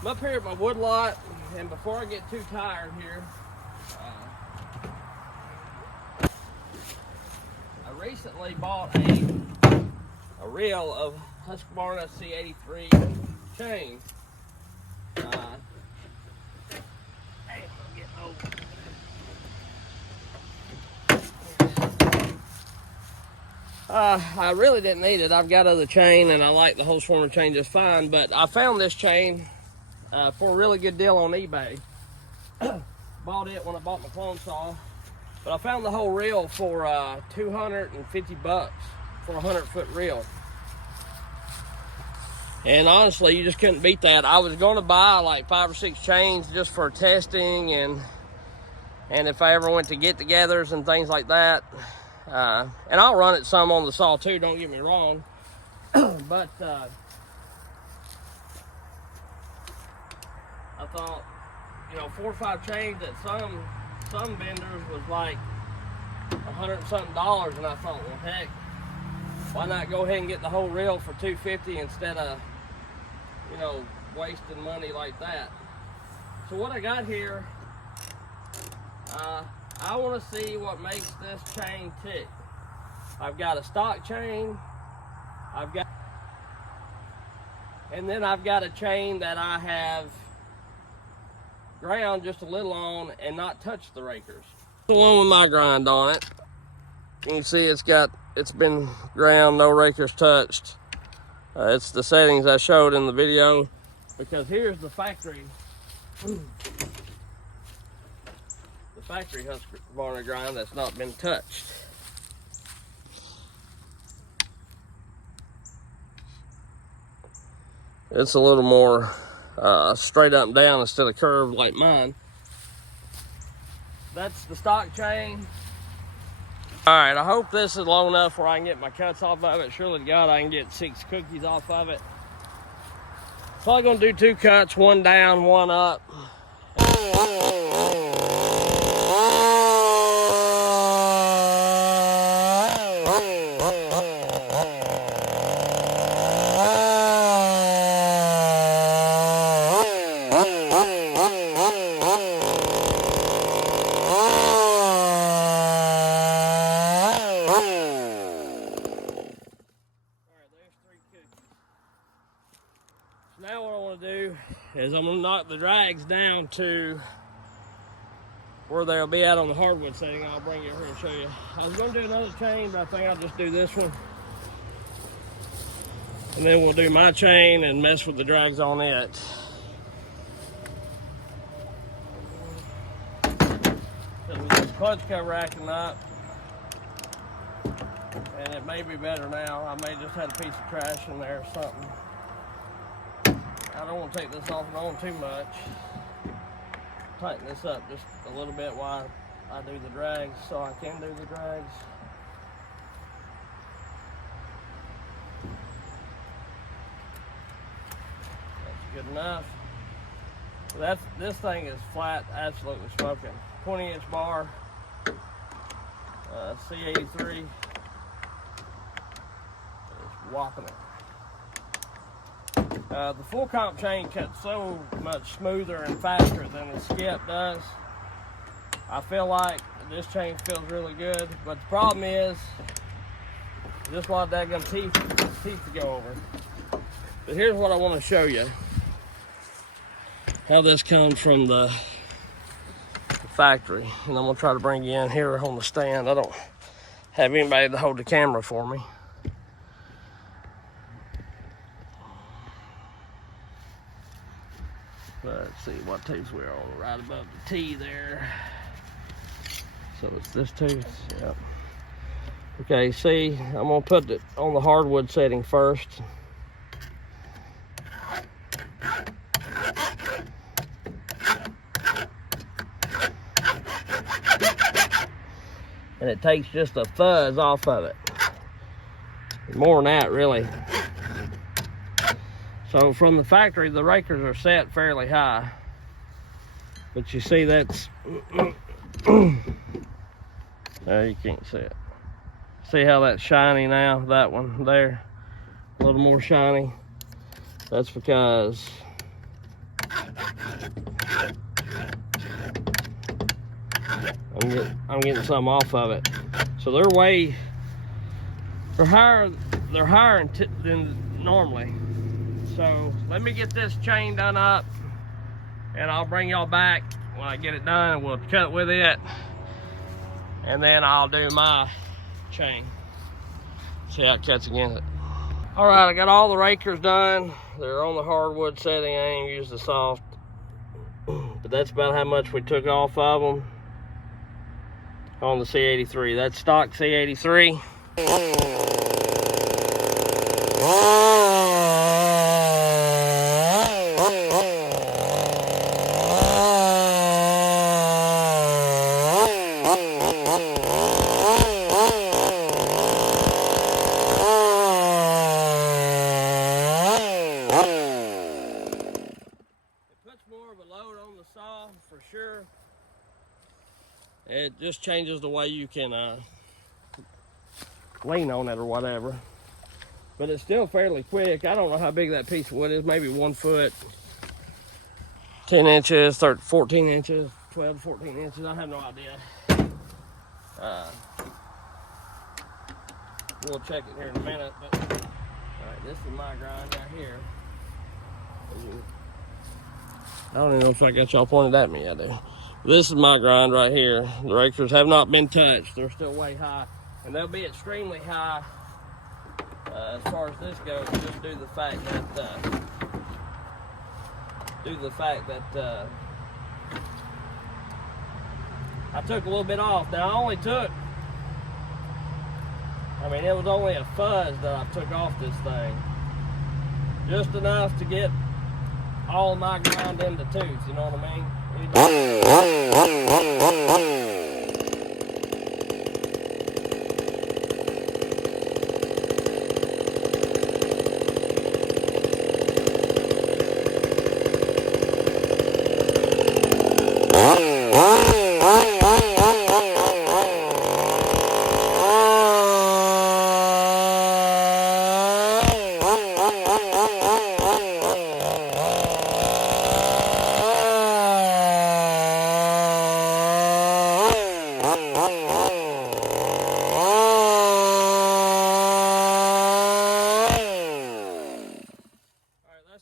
I'm up here at my wood lot, and before I get too tired here, I recently bought a reel of Husqvarna C83 chain. I really didn't need it. I've got other chain, and I like the Husqvarna chain just fine, but I found this chain for a really good deal on eBay. Bought it when I bought my clone saw, but I found the whole reel for $250 for a 100-foot reel. And honestly, you just couldn't beat that. I was going to buy like 5 or 6 chains just for testing, and if I ever went to get-togethers and things like that. And I'll run it some on the saw too, don't get me wrong. But I thought, 4 or 5 chains at some vendors was like $100 and something, and I thought, well, heck, why not go ahead and get the whole reel for $250 instead of wasting money like that. So what I got here, I want to see what makes this chain tick. I've got a stock chain, and then I've got a chain that I have ground just a little on and not touched the rakers. The one with my grind on it. You can see it's been ground, no rakers touched. It's the settings I showed in the video, because here's the factory. The factory Husqvarna grind that's not been touched. It's a little more straight up and down instead of curved like mine. That's the stock chain. All right, I hope this is long enough where I can get my cuts off of it. Surely to God, I can get 6 cookies off of it. So I'm gonna do 2 cuts, 1 down, 1 up. Now what I want to do is I'm going to knock the drags down to where they'll be at on the hardwood setting. I'll bring you over here and show you. I was going to do another chain, but I think I'll just do this one. And then we'll do my chain and mess with the drags on it. So with this clutch cover acting up, and it may be better now. I may just have a piece of trash in there or something. I don't want to take this off and on too much. Tighten this up just a little bit while I do the drags, so I can do the drags. That's good enough. This thing is flat, absolutely smoking. 20-inch bar, C83. It's whopping it. The full comp chain cuts so much smoother and faster than the skip does. I feel like this chain feels really good, but the problem is just a lot of daggum teeth to go over. But here's what I want to show you. How this comes from the factory. And I'm going to try to bring you in here on the stand. I don't have anybody to hold the camera for me. Let's see what tooth we're on, right above the T there. So it's this tooth, yep. Okay, see, I'm gonna put it on the hardwood setting first. And it takes just a fuzz off of it. More than that, really. So from the factory, the rakers are set fairly high. But you see that's, there you can't see it. See how that's shiny now? That one there, a little more shiny. That's because I'm getting some off of it. So they're higher than normally. So let me get this chain done up, and I'll bring y'all back when I get it done, and we'll cut with it, and then I'll do my chain. See how it cuts against it. All right, I got all the rakers done. They're on the hardwood setting. I ain't even used the soft, but that's about how much we took off of them on the C83. That's stock C83. More of a load on the saw for sure. It just changes the way you can lean on it or whatever, but it's still fairly quick. I don't know how big that piece of wood is, maybe 1 foot, 10 inches, 14 inches, 12 to 14 inches. I have no idea. We'll check it here in a minute. But all right, this is my grind right here. I don't even know if I got y'all pointed at me out there. This is my grind right here. The rakers have not been touched. They're still way high, and they'll be extremely high as far as this goes, just due to the fact that I took a little bit off. Now it was only a fuzz that I took off this thing, just enough to get all my grind into tooth, you know what I mean?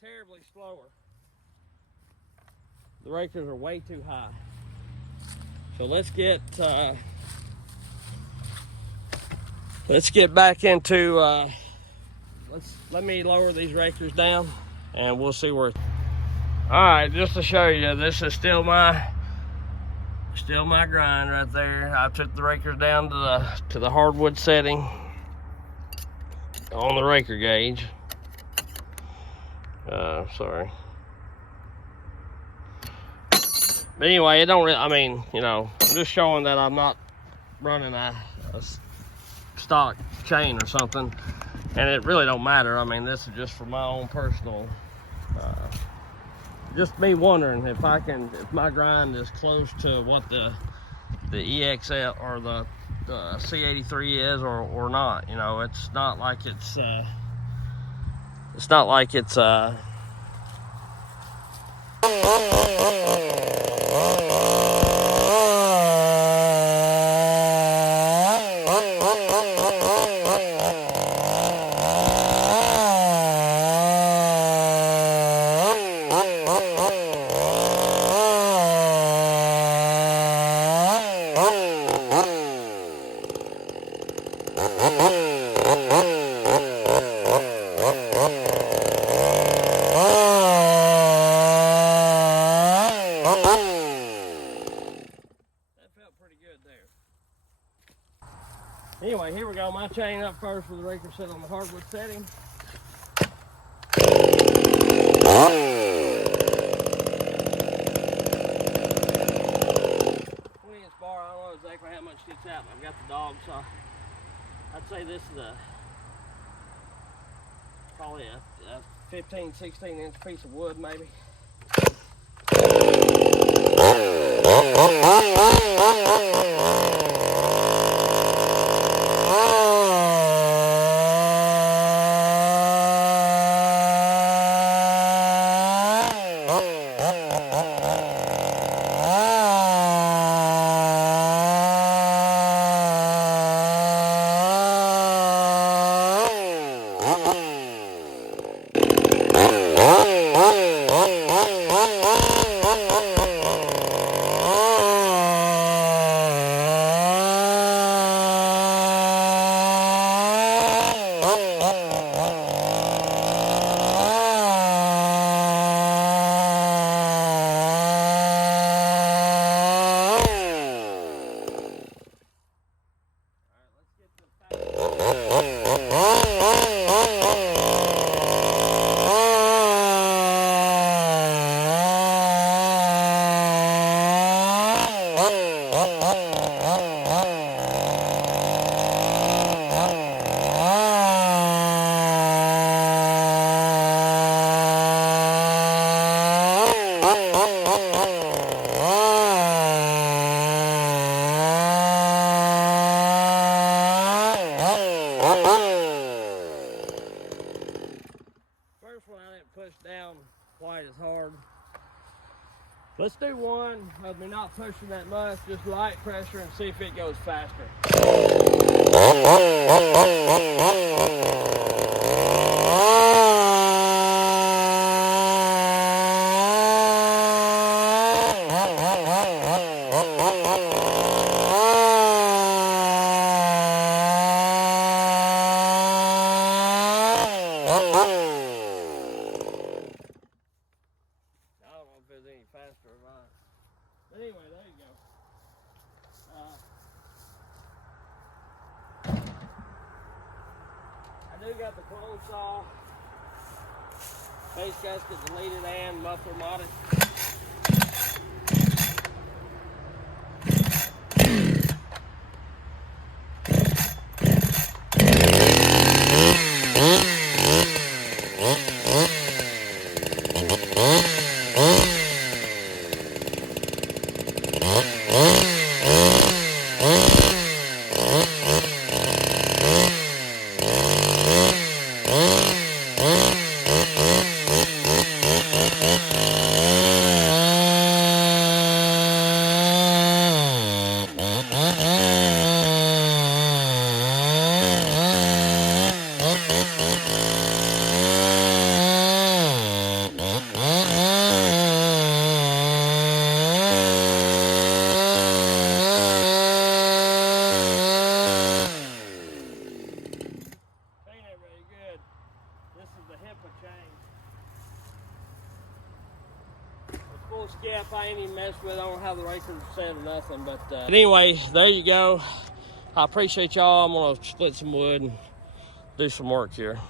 Terribly slower. The rakers are way too high. So let's get back into let me lower these rakers down and we'll see where. All right, just to show you, this is still my grind right there. I took the rakers down to the hardwood setting on the raker gauge. Sorry. But anyway, it don't really, I'm just showing that I'm not running a stock chain or something. And it really don't matter. This is just for my own personal, just me wondering if my grind is close to what the EXL or the C83 is or not. It's not like it's Anyway, here we go. My chain up first with the raker set on the hardwood setting. 20-inch bar. I don't know exactly how much gets out, but I've got the dog, so I'd say this is probably a 15, 16-inch piece of wood, maybe. as hard. Let's do one of me not pushing that much, just light pressure, and see if it goes faster. Any faster or not. But anyway, there you go. I do got the clone saw, base gasket deleted, and muffler modded. Full skip, I ain't even messed with. I don't have the racers set or nothing, but anyway, there you go. I appreciate y'all. I'm gonna split some wood and do some work here.